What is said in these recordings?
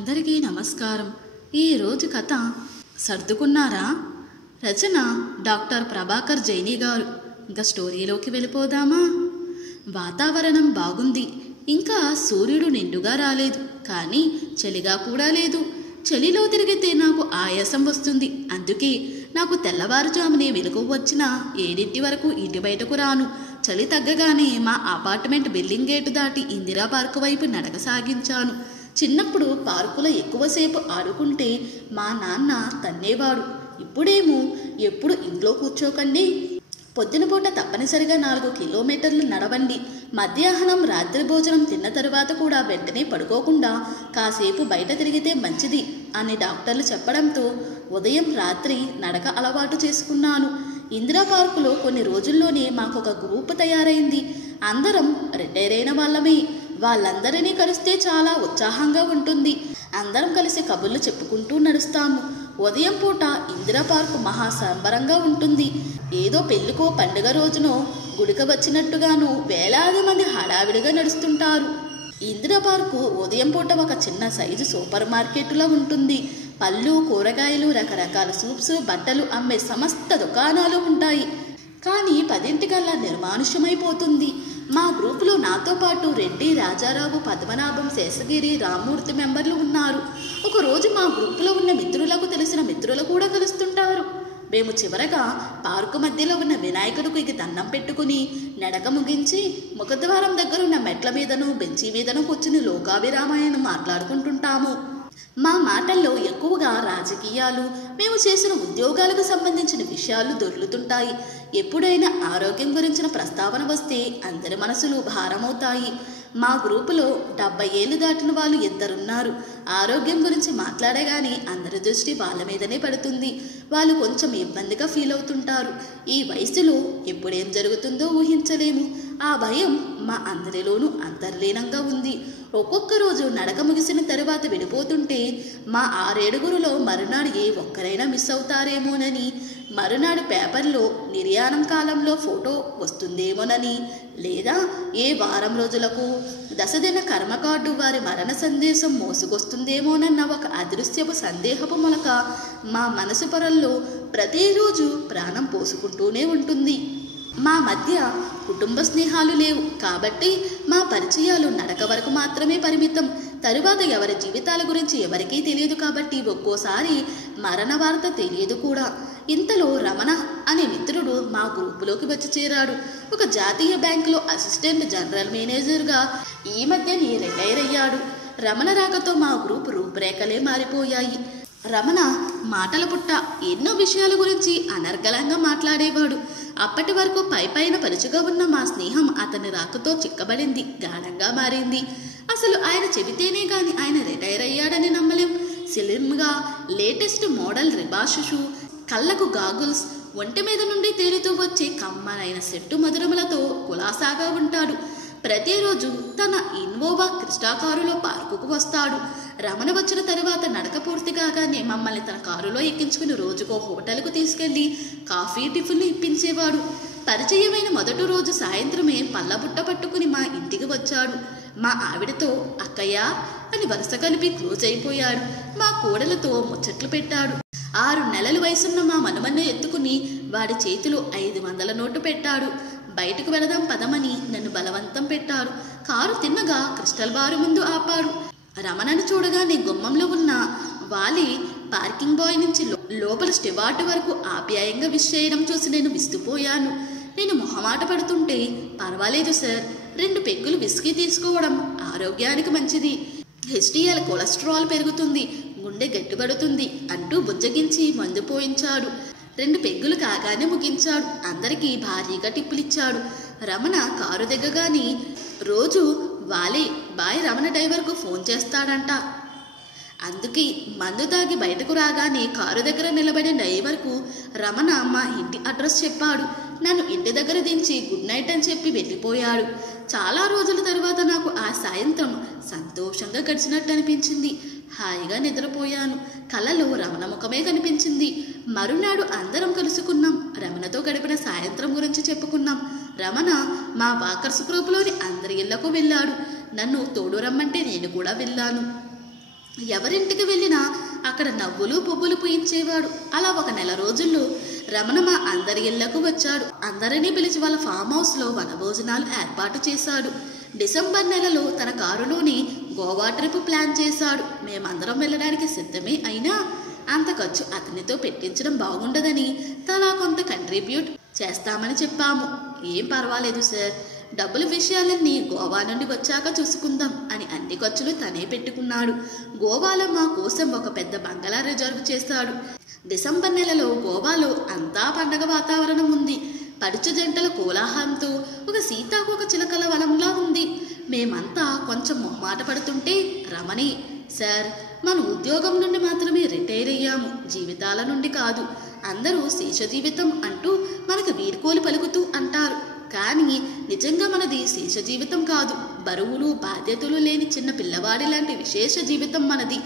అందరికీ నమస్కారం. ఈరోజు కథ సర్దుకున్నారా? రచన డాక్టర్ ప్రభాకర్ జైని గారు. ఇంకా స్టోరీలోకి వెళ్ళిపోదామా? వాతావరణం బాగుంది. ఇంకా సూర్యుడు నిండుగా రాలేదు, కానీ చలిగా కూడా లేదు. చలిలో తిరిగితే నాకు ఆయాసం వస్తుంది. అందుకే నాకు తెల్లవారుజామునే వెలుగు వచ్చిన 7 వరకు ఇంటి బయటకు రాను. చలి తగ్గగానే మా అపార్ట్మెంట్ బిల్డింగ్ గేటు దాటి ఇందిరా పార్కు వైపు నడక సాగించాను. చిన్నప్పుడు పార్కులో ఎక్కువసేపు ఆడుకుంటే మా నాన్న తన్నేవాడు. ఇప్పుడేమో ఎప్పుడు ఇంట్లో కూర్చోకండి, పొద్దునపూట తప్పనిసరిగా 4 కిలోమీటర్లు నడవండి, మధ్యాహ్నం రాత్రి భోజనం తిన్న తరువాత కూడా వెంటనే పడుకోకుండా కాసేపు బయట తిరిగితే మంచిది అని డాక్టర్లు చెప్పడంతో ఉదయం రాత్రి నడక అలవాటు చేసుకున్నాను. ఇందిరా పార్కులో కొన్ని రోజుల్లోనే మాకొక గ్రూప్ తయారైంది. అందరం రిటైర్ అయిన వాళ్ళమే. వాళ్ళందరినీ కలిస్తే చాలా ఉత్సాహంగా ఉంటుంది. అందరం కలిసి కబుర్లు చెప్పుకుంటూ నడుస్తాము. ఉదయం పూట ఇందిరా పార్కు మహా సంబరంగా ఉంటుంది. ఏదో పెళ్లికో పండుగ రోజునో గుడిక వచ్చినట్టుగాను వేలాది మంది హడావిడిగా నడుస్తుంటారు. ఇందిరా పార్కు ఉదయం పూట ఒక చిన్న సైజు సూపర్ మార్కెట్లో ఉంటుంది. పళ్ళు, కూరగాయలు, రకరకాల సూప్స్, బట్టలు అమ్మే సమస్త దుకాణాలు ఉంటాయి. కానీ 10 నిర్మానుష్యమైపోతుంది. మా గ్రూపులో నాతో పాటు రెడ్డి, రాజారావు, పద్మనాభం, శేషగిరి, రామ్మూర్తి మెంబర్లు ఉన్నారు. ఒకరోజు మా గ్రూపులో ఉన్న మిత్రులకు తెలిసిన మిత్రులు కూడా కలుస్తుంటారు. మేము చివరగా పార్కు మధ్యలో ఉన్న వినాయకుడికి దండం పెట్టుకుని నడక ముగించి ముఖద్వారం దగ్గర ఉన్న మెట్ల మీదను బెంచి మీదను కూర్చుని లోకాభిరామాయణం మాట్లాడుకుంటుంటాము. మా మాటల్లో ఎక్కువగా రాజకీయాలు, మేము చేసిన ఉద్యోగాలకు సంబంధించిన విషయాలు దొర్లుతుంటాయి. ఎప్పుడైనా ఆరోగ్యం గురించిన ప్రస్తావన వస్తే అందరి మనసులు భారమవుతాయి. మా గ్రూపులో 70 ఏళ్ళు దాటిన వాళ్ళు 2 ఉన్నారు. ఆరోగ్యం గురించి మాట్లాడగానే అందరి దృష్టి వాళ్ళ మీదనే పడుతుంది. వాళ్ళు కొంచెం ఇబ్బందిగా ఫీల్ అవుతుంటారు. ఈ వయసులో ఎప్పుడేం జరుగుతుందో ఊహించలేము. ఆ భయం మా అందరిలోనూ అంతర్లీనంగా ఉంది. ఒక్కొక్క రోజు నడక ముగిసిన తరువాత విడిపోతుంటే మా 6-7గురులో మరునాడు ఏ ఒక్కరైనా మిస్ అవుతారేమోనని, మరునాడు పేపర్లో నిర్యాణం కాలంలో ఫోటో వస్తుందేమోనని, లేదా ఏ వారం రోజులకు దశదిన కర్మకార్డు వారి మరణ సందేశం మోసుకొస్తుందేమోనన్న ఒక అదృశ్యపు సందేహపు మొలక మా మనసు పొరల్లో ప్రతిరోజు ప్రాణం పోసుకుంటూనే ఉంటుంది. మా మధ్య కుటుంబ స్నేహాలు లేవు కాబట్టి మా పరిచయాలు నడక వరకు మాత్రమే పరిమితం. తరువాత ఎవరి జీవితాల గురించి ఎవరికీ తెలియదు కాబట్టి ఒక్కోసారి మరణ వార్త తెలియదు కూడా. ఇంతలో రమణ అనే మిత్రుడు మా గ్రూపులోకి వచ్చి చేరాడు. ఒక జాతీయ బ్యాంకులో అసిస్టెంట్ జనరల్ మేనేజర్గా ఈ మధ్యనే రిటైర్ అయ్యాడు. రమణ రాకతో మా గ్రూపు రూపురేఖలే మారిపోయాయి. రమణ మాటల పుట్ట. ఎన్నో విషయాల గురించి అనర్గళంగా మాట్లాడేవాడు. అప్పటి వరకు పైపైన పరుచుగా ఉన్న మా స్నేహం అతని రాకతో చిక్కబడింది, గాఢంగా మారింది. అసలు ఆయన చెబితేనే గాని ఆయన రిటైర్ అయ్యాడని నమ్మలేం. స్లిమ్గా లేటెస్ట్ మోడల్ రిబాష్ షూ, కళ్ళకు గాగుల్స్, ఒంటి మీద నుండి తేలితూ వచ్చే కమ్మనైన సెట్టు మధురములతో కులాసాగా ఉంటాడు. ప్రతిరోజు తన ఇన్నోవా క్రిస్టా కారులో పార్కుకు వస్తాడు. రమణ వచ్చిన తరువాత నడక పూర్తి కాగానే మమ్మల్ని తన కారులో ఎక్కించుకుని రోజుకో హోటల్కు తీసుకెళ్లి కాఫీ, టిఫిన్లు ఇప్పించేవాడు. పరిచయమైన మొదటి రోజు సాయంత్రమే పళ్ళబుట్ట పట్టుకుని మా ఇంటికి వచ్చాడు. మా ఆవిడతో అక్కయ్య అని వరుస కలిపి క్లోజ్ అయిపోయాడు. మా కోడలతో ముచ్చట్లు పెట్టాడు. 6 నెలల వయసున్న మా మనుమన్ను ఎత్తుకుని వాడి చేతిలో 500 నోటు పెట్టాడు. బయటకు వెళదాం పదమని నన్ను బలవంతం పెట్టాడు. కారు తిన్నగా క్రిస్టల్ బారు ముందు ఆపాడు. రమణను చూడగానే గుమ్మంలో ఉన్న వాలి పార్కింగ్ బాయ్ నుంచి లోపల స్టివార్డ్ వరకు ఆప్యాయంగా విష్ చేయడం చూసి నేను విస్తుపోయాను. నేను మొహమాట పడుతుంటే, పర్వాలేదు సార్, 2 పెగ్గులు విస్కీ తీసుకోవడం ఆరోగ్యానికి మంచిది, HDL కొలెస్ట్రాల్ పెరుగుతుంది, గుండె గట్టిపడుతుంది అంటూ బుజ్జగించి మందు పోయించాడు. 2 పెగ్గులు కాగానే ముగించాడు. అందరికీ భారీగా టిప్పులిచ్చాడు. రమణ కారు దిగగానే రోజు వాలే బాయ్ రమణ డ్రైవర్కు ఫోన్ చేస్తాడంట. అందుకే మందు తాగి బయటకు రాగానే కారు దగ్గర నిలబడిన డ్రైవర్కు రమణ మా ఇంటి అడ్రస్ చెప్పాడు. నన్ను ఇంటి దగ్గర దించి గుడ్ నైట్ అని చెప్పి వెళ్ళిపోయాడు. చాలా రోజుల తరువాత నాకు ఆ సాయంత్రం సంతోషంగా గడిచినట్టు అనిపించింది. హాయిగా నిద్రపోయాను. కలలో రమణ ముఖమే కనిపించింది. మరునాడు అందరం కలుసుకున్నాం. రమణతో గడిపిన సాయంత్రం గురించి చెప్పుకున్నాం. రమణ మా వాకర్స్ గ్రూపులోని అందరి ఇళ్లకు వెళ్ళాడు. నన్ను తోడు రమ్మంటే నేను కూడా వెళ్ళాను. ఎవరింటికి వెళ్ళినా అక్కడ నవ్వులు పువ్వులు పూయించేవాడు. అలా ఒక నెల రోజుల్లో రమణ మా అందరి ఇళ్లకు వచ్చాడు. అందరినీ పిలిచి వాళ్ళ ఫామ్ హౌస్లో వనభోజనాలు ఏర్పాటు చేశాడు. డిసెంబర్ నెలలో తన కారులోని గోవా ట్రిప్ ప్లాన్ చేశాడు. మేమందరం వెళ్ళడానికి సిద్ధమే అయినా అంత ఖర్చు అతనితో పెట్టించడం బాగుండదని తలా కొంత కంట్రిబ్యూట్ చేస్తామని చెప్పాము. ఏం పర్వాలేదు సార్, డబ్బుల విషయాలన్నీ గోవా నుండి వచ్చాక చూసుకుందాం అని అన్ని ఖర్చులు తనే పెట్టుకున్నాడు. గోవాలో మా కోసం ఒక పెద్ద బంగళా రిజర్వ్ చేశాడు. డిసెంబర్ నెలలో గోవాలో అంతా పండగ వాతావరణం ఉంది. పడుచు జంటల కోలాహలంతో ఒక సీతాకోక చిలకల వనంలా ఉంది. మేమంతా కొంచెం మొహమాట పడుతుంటే రమణి, సార్ మన ఉద్యోగం నుండి మాత్రమే రిటైర్ అయ్యాము, జీవితాల నుండి కాదు. అందరూ శేష జీవితం అంటూ మనకు వీడ్కోలు పలుకుతూ అంటారు. కానీ నిజంగా మనది శేష జీవితం కాదు, బరువులు బాధ్యతలు లేని చిన్న పిల్లవాడి లాంటి విశేష జీవితం మనది.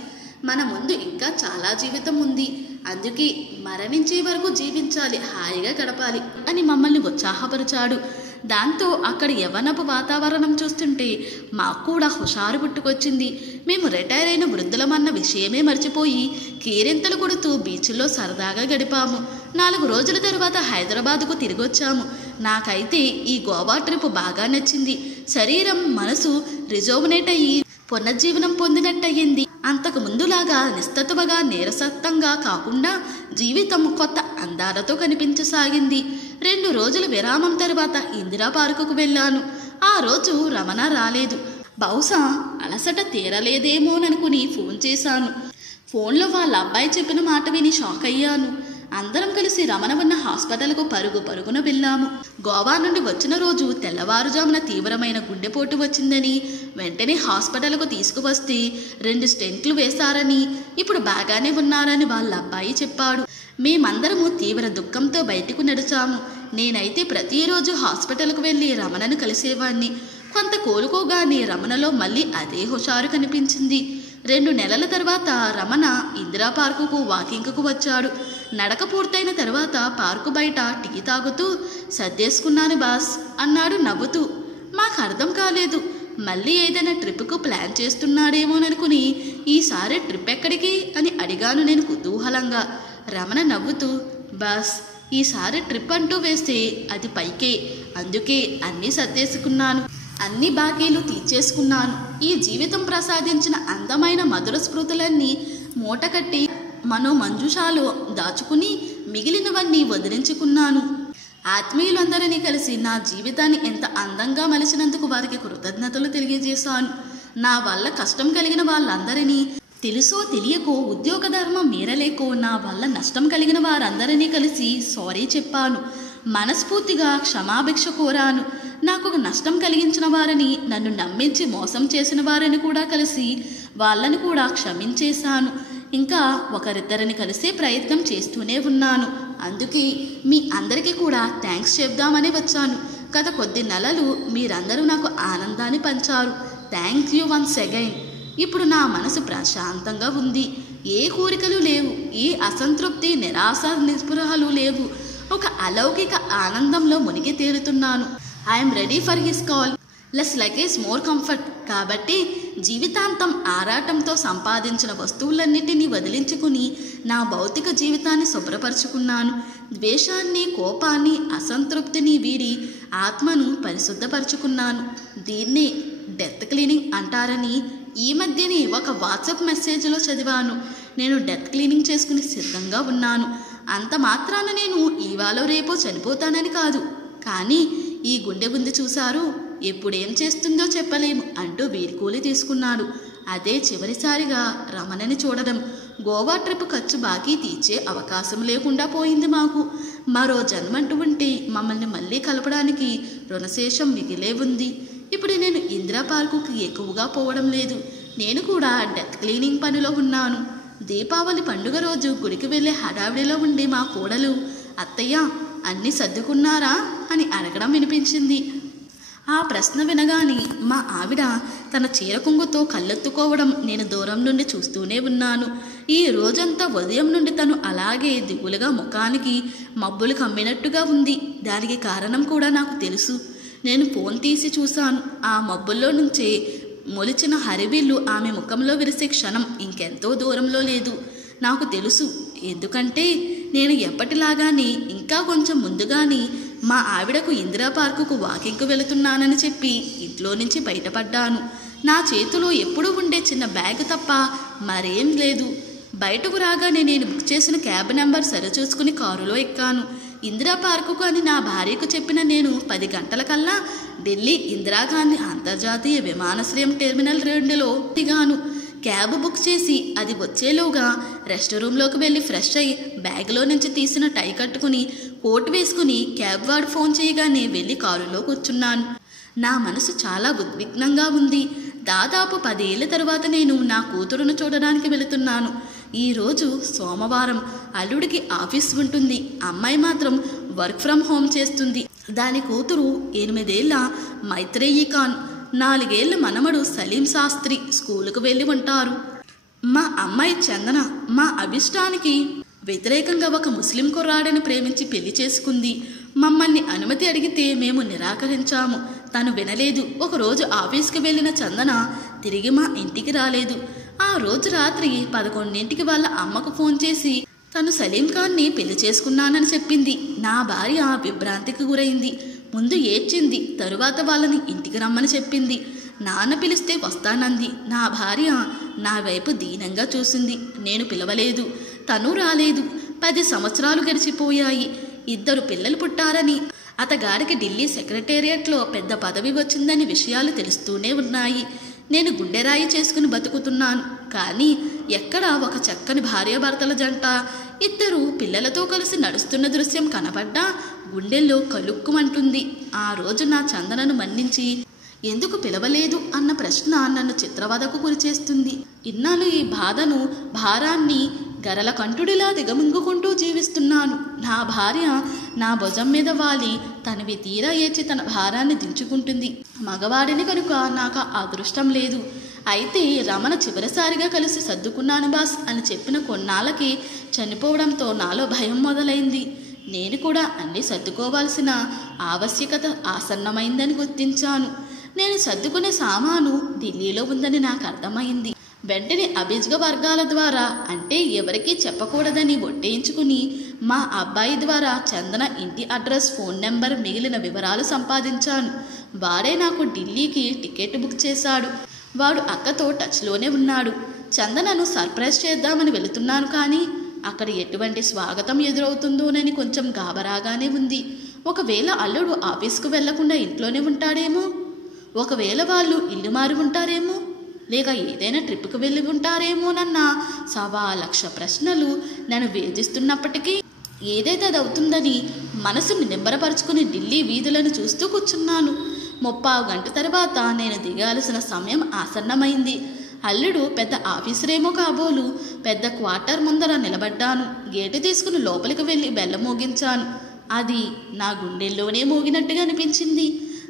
మన ముందు ఇంకా చాలా జీవితం ఉంది. అందుకే మరణించే వరకు జీవించాలి, హాయిగా గడపాలి అని మమ్మల్ని ఉత్సాహపరిచాడు. దాంతో అక్కడ యవ్వనపు వాతావరణం చూస్తుంటే మాకు కూడా హుషారు పుట్టుకొచ్చింది. మేము రిటైర్ అయిన వృద్ధులమన్న విషయమే మర్చిపోయి కేరింతలు కొడుతూ బీచ్లో సరదాగా గడిపాము. 4 రోజుల తర్వాత హైదరాబాదుకు తిరిగొచ్చాము. నాకైతే ఈ గోవా ట్రిప్ బాగా నచ్చింది. శరీరం మనసు రిజోవనేట్ అయ్యి పునర్జీవనం పొందినట్టయింది. అంతకు ముందులాగా నిస్తత్వగా నీరసత్వంగా కాకుండా జీవితం కొత్త అందాలతో కనిపించసాగింది. 2 రోజుల విరామం తర్వాత ఇందిరా పార్కుకు వెళ్ళాను. ఆ రోజు రమణ రాలేదు. బహుశా అలసట తీరలేదేమోననుకుని ఫోన్ చేశాను. ఫోన్లో వాళ్ళ అబ్బాయి చెప్పిన మాట విని షాక్ అయ్యాను. అందరం కలిసి రమణ ఉన్న హాస్పిటల్కు పరుగున వెళ్ళాము. గోవా నుండి వచ్చిన రోజు తెల్లవారుజామున తీవ్రమైన గుండెపోటు వచ్చిందని వెంటనే హాస్పిటల్కు తీసుకువస్తే 2 స్టెంట్లు వేశారని, ఇప్పుడు బాగానే ఉన్నారని వాళ్ళ అబ్బాయి చెప్పాడు. మేమందరము తీవ్ర దుఃఖంతో బయటకు నడిచాము. నేనైతే ప్రతిరోజు హాస్పిటల్కు వెళ్ళి రమణను కలిసేవాణ్ణి. కొంత కోలుకోగానే రమణలో మళ్ళీ అదే హుషారు కనిపించింది. 2 నెలల తర్వాత రమణ ఇందిరా పార్కుకు వాకింగ్కు వచ్చాడు. నడక పూర్తయిన తర్వాత పార్కు బయట టీ తాగుతూ, సర్దేసుకున్నాను బాస్ అన్నాడు నవ్వుతూ. మాకు అర్థం కాలేదు. మళ్ళీ ఏదైనా ట్రిప్కు ప్లాన్ చేస్తున్నాడేమోననుకుని ఈసారి ట్రిప్ ఎక్కడికి అని అడిగాను నేను కుతూహలంగా. రమణ నవ్వుతూ, బాస్ ఈసారి ట్రిప్ అంటూ వేస్తే అది పైకే, అందుకే అన్నీ సర్దేసుకున్నాను, అన్ని బాకీలు తీర్చేసుకున్నాను. ఈ జీవితం ప్రసాదించిన అందమైన మధుర స్మృతులన్నీ మూటకట్టి మనోమంజుషాలో దాచుకుని మిగిలినవన్నీ వదిలించుకున్నాను. ఆత్మీయులందరినీ కలిసి నా జీవితాన్ని ఎంత అందంగా మలిచినందుకు వారికి కృతజ్ఞతలు తెలియజేశాను. నా వల్ల కష్టం కలిగిన వాళ్ళందరినీ, తెలుసో తెలియకో ఉద్యోగ ధర్మం మీరలేకో నా వల్ల నష్టం కలిగిన వారందరినీ కలిసి సారీ చెప్పాను. మనస్ఫూర్తిగా క్షమాభిక్ష కోరాను. నాకు నష్టం కలిగించిన వారిని, నన్ను నమ్మించి మోసం చేసిన వారిని కూడా కలిసి వాళ్ళని కూడా క్షమించేశాను. ఇంకా ఒకరిద్దరిని కలిసే ప్రయత్నం చేస్తూనే ఉన్నాను. అందుకే మీ అందరికీ కూడా థ్యాంక్స్ చెప్దామని వచ్చాను. గత కొద్ది నెలలు మీరందరూ నాకు ఆనందాన్ని పంచారు. Thank you once again. ఇప్పుడు నా మనసు ప్రశాంతంగా ఉంది. ఏ కోరికలు లేవు, ఏ అసంతృప్తి నిరాశ నిస్పృహలు లేవు. ఒక అలౌకిక ఆనందంలో మునిగి తేలుతున్నాను. I'm ready for his call. Less luggage more comfort. కాబట్టి జీవితాంతం ఆరాటంతో సంపాదించిన వస్తువులన్నిటినీ వదిలించుకుని నా భౌతిక జీవితాన్ని శుభ్రపరుచుకున్నాను. ద్వేషాన్ని, కోపాన్ని, అసంతృప్తిని వీడి ఆత్మను పరిశుద్ధపరుచుకున్నాను. దీన్ని డెత్ క్లీనింగ్ అంటారని ఈ మధ్యనే ఒక వాట్సాప్ మెసేజ్లో చదివాను. నేను డెత్ క్లీనింగ్ చేసుకుని సిద్ధంగా ఉన్నాను. అంత మాత్రాన నేను ఇవాళ రేపో చనిపోతానని కాదు. కానీ ఈ గుండె ఉంది చూశారు, ఎప్పుడేం చేస్తుందో చెప్పలేము అంటూ వీడ్కోలు తీసుకున్నాడు. అదే చివరిసారిగా రమణని చూడడం. గోవా ట్రిప్ ఖర్చు బాకీ తీర్చే అవకాశం లేకుండా పోయింది మాకు. మరో జన్మంటూ ఉంటే మమ్మల్ని మళ్ళీ కలపడానికి రుణశేషం మిగిలే ఉంది. ఇప్పుడు నేను ఇందిరా పార్కుకి ఎక్కువగా పోవడం లేదు. నేను కూడా డెత్ క్లీనింగ్ పనిలో ఉన్నాను. దీపావళి పండుగ రోజు గుడికి వెళ్ళే హడావిడిలో ఉండే మా కోడలు, అత్తయ్య అన్నీ సర్దుకున్నారా అని అడగడం వినిపించింది. ఆ ప్రశ్న వినగానే మా ఆవిడ తన చీర కొంగుతో కళ్ళెత్తుకోవడం నేను దూరం నుండి చూస్తూనే ఉన్నాను. ఈ రోజంతా ఉదయం నుండి తను అలాగే దిగులుగా ముఖానికి మబ్బులు కమ్మినట్టుగా ఉంది. దానికి కారణం కూడా నాకు తెలుసు. నేను ఫోన్ తీసి చూశాను. ఆ మబ్బుల్లో నుంచే మొలిచిన హరివిల్లు ఆమె ముఖంలో విరిసే క్షణం ఇంకెంతో దూరంలో లేదు. నాకు తెలుసు. ఎందుకంటే నేను ఎప్పటిలాగానే ఇంకా కొంచెం ముందుగానే మా ఆవిడకు ఇందిరా పార్కుకు వాకింగ్కు వెళుతున్నానని చెప్పి ఇంట్లో నుంచి బయటపడ్డాను. నా చేతిలో ఎప్పుడూ ఉండే చిన్న బ్యాగ్ తప్ప మరేం లేదు. బయటకు రాగానే నేను బుక్ చేసిన క్యాబ్ నెంబర్ సరిచూసుకుని కారులో ఎక్కాను. ఇందిరా పార్కుకు అని నా భార్యకు చెప్పిన నేను 10 గంటలకల్లా ఢిల్లీ ఇందిరాగాంధీ అంతర్జాతీయ విమానాశ్రయం టెర్మినల్ 2లో దిగాను. క్యాబ్ బుక్ చేసి అది వచ్చేలోగా రెస్ట్ రూమ్లోకి వెళ్ళి ఫ్రెష్ అయ్యి బ్యాగ్లో నుంచి తీసిన టై కట్టుకుని కోట్ వేసుకుని క్యాబ్ వాడు ఫోన్ చేయగానే వెళ్ళి కారులో కూర్చున్నాను. నా మనసు చాలా ఉద్విగ్నంగా ఉంది. దాదాపు 10 ఏళ్ల తర్వాత నేను నా కూతురును చూడడానికి వెళుతున్నాను. ఈరోజు సోమవారం. అల్లుడికి ఆఫీస్ ఉంటుంది. అమ్మాయి మాత్రం వర్క్ ఫ్రమ్ హోమ్ చేస్తుంది. దాని కూతురు 8 ఏళ్ల మైత్రేయి ఖాన్, 4 ఏళ్ల మనమడు సలీం శాస్త్రి స్కూలుకు వెళ్ళి ఉంటారు. మా అమ్మాయి చందన మా అభిష్టానికి వ్యతిరేకంగా ఒక ముస్లిం కుర్రాడిని ప్రేమించి పెళ్లి చేసుకుంది. మమ్మల్ని అనుమతి అడిగితే మేము నిరాకరించాము. తను వినలేదు. ఒకరోజు ఆఫీస్కి వెళ్ళిన చందన తిరిగి మా ఇంటికి రాలేదు. ఆ రోజు రాత్రి 11ంటికి వాళ్ళ అమ్మకు ఫోన్ చేసి తను సలీం ఖాన్ని పెళ్లి చేసుకున్నానని చెప్పింది. నా భార్య విభ్రాంతికి గురైంది. ముందు ఏడ్చింది. తరువాత వాళ్ళని ఇంటికి రమ్మని చెప్పింది. నాన్న పిలిస్తే వస్తానంది. నా భార్య నా వైపు దీనంగా చూసింది. నేను పిలవలేదు. తను రాలేదు. 10 సంవత్సరాలు గడిచిపోయాయి. 2 పిల్లలు పుట్టారని, అతగారికి ఢిల్లీ సెక్రటేరియట్లో పెద్ద పదవి వచ్చిందని విషయాలు తెలుస్తూనే ఉన్నాయి. నేను గుండెరాయి చేసుకుని బతుకుతున్నాను. కానీ ఎక్కడ ఒక చక్కని భార్యాభర్తల జంట 2 పిల్లలతో కలిసి నడుస్తున్న దృశ్యం కనబడ్డా గుండెల్లో కలుక్కుమంటుంది. ఆ రోజు నా చందనను మన్నించి ఎందుకు పిలవలేదు అన్న ప్రశ్న నన్ను చిత్రవదకు గురిచేస్తుంది. ఇన్నాళ్ళు ఈ బాధను, భారాన్ని గరల కంఠుడిలా దిగమింగుకుంటూ జీవిస్తున్నాను. నా భార్య నా భుజం మీద వాలి తనవి తీరా ఏచి తన భారాన్ని దించుకుంటుంది. మగవాడిని కనుక నాకు అదృష్టం లేదు. అయితే రమణ చివరిసారిగా కలిసి సర్దుకున్నాను బాస్ అని చెప్పిన కొన్నాళ్ళకి చనిపోవడంతో నాలో భయం మొదలైంది. నేను కూడా అన్నీ సర్దుకోవాల్సిన ఆవశ్యకత ఆసన్నమైందని గుర్తించాను. నేను సర్దుకునే సామాను ఢిల్లీలో ఉందని నాకు అర్థమైంది. వెంటనే అభిజ్ఞ వర్గాల ద్వారా, అంటే ఎవరికీ చెప్పకూడదని ఒట్టేయించుకుని మా అబ్బాయి ద్వారా చందన ఇంటి అడ్రస్, ఫోన్ నెంబర్, మిగిలిన వివరాలు సంపాదించాను. వాడే నాకు ఢిల్లీకి టికెట్ బుక్ చేశాడు. వాడు అక్కతో టచ్లోనే ఉన్నాడు. చందనను సర్ప్రైజ్ చేద్దామని వెళుతున్నాను. కానీ అక్కడ ఎటువంటి స్వాగతం ఎదురవుతుందోనని కొంచెం గాబరాగానే ఉంది. ఒకవేళ అల్లుడు ఆఫీస్కు వెళ్లకుండా ఇంట్లోనే ఉంటాడేమో, ఒకవేళ వాళ్ళు ఇల్లు మారి ఉంటారేమో, లేక ఏదైనా ట్రిప్కి వెళ్ళి ఉంటారేమోనన్న 1,00,000 ప్రశ్నలు నన్ను వేధిస్తున్నప్పటికీ ఏదైతే అది అవుతుందని మనసుని నింబరపరుచుకుని ఢిల్లీ వీధులను చూస్తూ కూర్చున్నాను. 30 గంట తర్వాత నేను దిగాల్సిన సమయం ఆసన్నమైంది. అల్లుడు పెద్ద ఆఫీసరేమో కాబోలు పెద్ద క్వార్టర్ ముందర నిలబడ్డాను. గేటు తీసుకుని లోపలికి వెళ్ళి బెల్ల మోగించాను. అది నా గుండెల్లోనే మోగినట్టుగా అనిపించింది.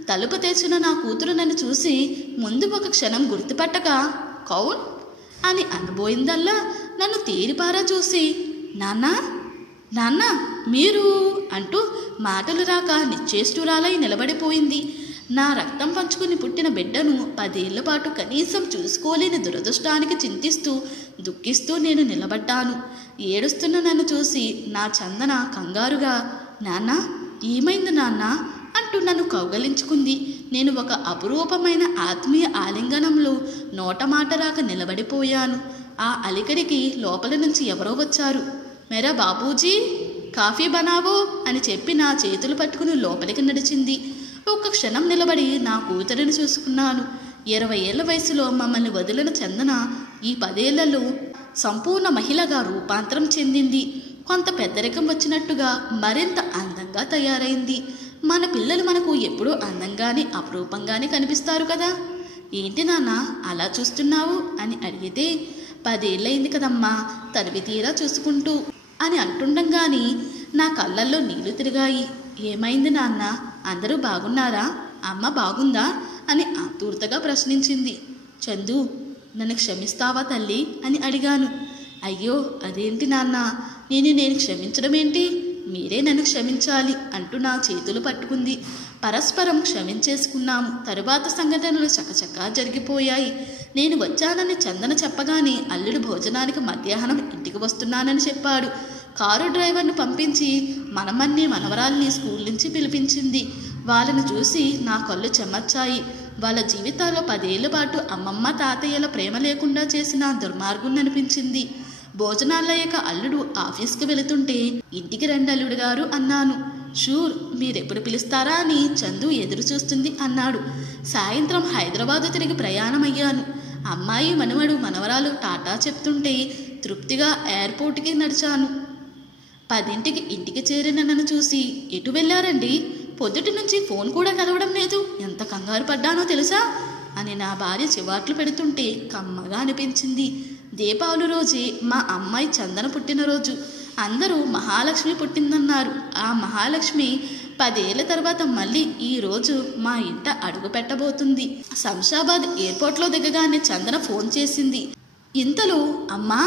తలుపు తెచ్చిన నా కూతురు నన్ను చూసి ముందు ఒక క్షణం గుర్తుపట్టక కౌన్ అని అనబోయిందల్లా నన్ను తేరిపారా చూసి నాన్న నాన్న మీరు అంటూ మాటలు రాక నిశ్చేష్టురాలై నిలబడిపోయింది. నా రక్తం పంచుకుని పుట్టిన బిడ్డను 10 ఏళ్ల పాటు కనీసం చూసుకోలేని దురదృష్టానికి చింతిస్తూ దుఃఖిస్తూ నేను నిలబడ్డాను. ఏడుస్తున్న నన్ను చూసి నా చందన కంగారుగా నాన్న ఏమైంది నాన్న అంటూ నన్ను కౌగలించుకుంది. నేను ఒక అపురూపమైన ఆత్మీయ ఆలింగనంలో నోటమాట రాక నిలబడిపోయాను. ఆ అలికడికి లోపల నుంచి ఎవరో వచ్చారు. మేరా బాబూజీ కాఫీ బనావో అని చెప్పి నా చేతులు పట్టుకుని లోపలికి నడిచింది. ఒక్క క్షణం నిలబడి నా కూతురిని చూసుకున్నాను. 20 ఏళ్ల వయసులో మమ్మల్ని వదిలిన చందన ఈ 10 ఏళ్లలో సంపూర్ణ మహిళగా రూపాంతరం చెందింది. కొంత పెద్దరికం వచ్చినట్టుగా మరింత అందంగా తయారైంది. మన పిల్లలు మనకు ఎప్పుడూ అందంగానే అపురూపంగానే కనిపిస్తారు కదా. ఏంటి నాన్న అలా చూస్తున్నావు అని అడిగితే 10 ఏళ్ళయింది కదమ్మా తనివి తీరా చూసుకుంటూ అని అంటుండగాని నా కళ్ళల్లో నీళ్లు తిరిగాయి. ఏమైంది నాన్న, అందరూ బాగున్నారా, అమ్మ బాగుందా అని ఆతూర్తగా ప్రశ్నించింది. చందు నన్ను క్షమిస్తావా తల్లి అని అడిగాను. అయ్యో అదేంటి నాన్న, నేను క్షమించడం ఏంటి, మీరే నన్ను క్షమించాలి అంటూ నా చేతులు పట్టుకుంది. పరస్పరం క్షమించేసుకున్నాము. తరువాత సంఘటనలు చకచకా జరిగిపోయాయి. నేను వచ్చానని చందన చెప్పగానే అల్లుడు భోజనానికి మధ్యాహ్నం ఇంటికి వస్తున్నానని చెప్పాడు. కారు డ్రైవర్ను పంపించి మనమన్ని మనవరాల్ని స్కూల్ నుంచి పిలిపించింది. వాళ్ళను చూసి నా కళ్ళు చెమర్చాయి. వాళ్ళ జీవితాల్లో 10 ఏళ్ల పాటు అమ్మమ్మ తాతయ్యల ప్రేమ లేకుండా చేసిన దుర్మార్గుణ్ణి అనిపించింది. భోజనాలయ్యాక అల్లుడు ఆఫీస్కి వెళుతుంటే ఇంటికి రండి అల్లుడు గారు అన్నాను. షూర్, మీరెప్పుడు పిలుస్తారా అని చందు ఎదురు చూస్తుంది అన్నాడు. సాయంత్రం హైదరాబాదు తిరిగి ప్రయాణమయ్యాను. అమ్మాయి మనవడు మనవరాలు టాటా చెప్తుంటే తృప్తిగా ఎయిర్పోర్ట్కి నడిచాను. 10ంటికి ఇంటికి చేరిన నన్ను చూసి ఎటు వెళ్ళారండి, పొద్దుటి నుంచి ఫోన్ కూడా కలవడం లేదు, ఎంత కంగారు పడ్డానో తెలుసా అని నా భార్య చివాట్లు పెడుతుంటే కమ్మగా అనిపించింది. దీపావళి రోజే మా అమ్మాయి చందన పుట్టినరోజు. అందరూ మహాలక్ష్మి పుట్టిందన్నారు. ఆ మహాలక్ష్మి 10 ఏళ్ల తర్వాత మళ్ళీ ఈ రోజు మా ఇంట అడుగు పెట్టబోతుంది. శంషాబాద్ ఎయిర్పోర్ట్లో దిగగానే చందన ఫోన్ చేసింది. ఇంతలో అమ్మా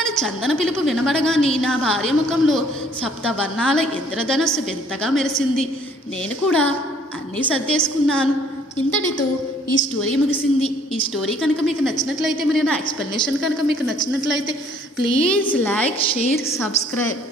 అని చందన పిలుపు వినబడగానే నా భార్య ముఖంలో సప్తవర్ణాల ఇంద్రధనస్సు వింతగా మెరిసింది. నేను కూడా అన్నీ సర్దేసుకున్నాను. ఇంతటితో ఈ స్టోరీ ముగిసింది. ఈ స్టోరీ కనుక మీకు నచ్చినట్లయితే, మరి నా ఎక్స్ప్లెనేషన్ కనుక మీకు నచ్చినట్లయితే ప్లీజ్ లైక్, షేర్, సబ్స్క్రైబ్.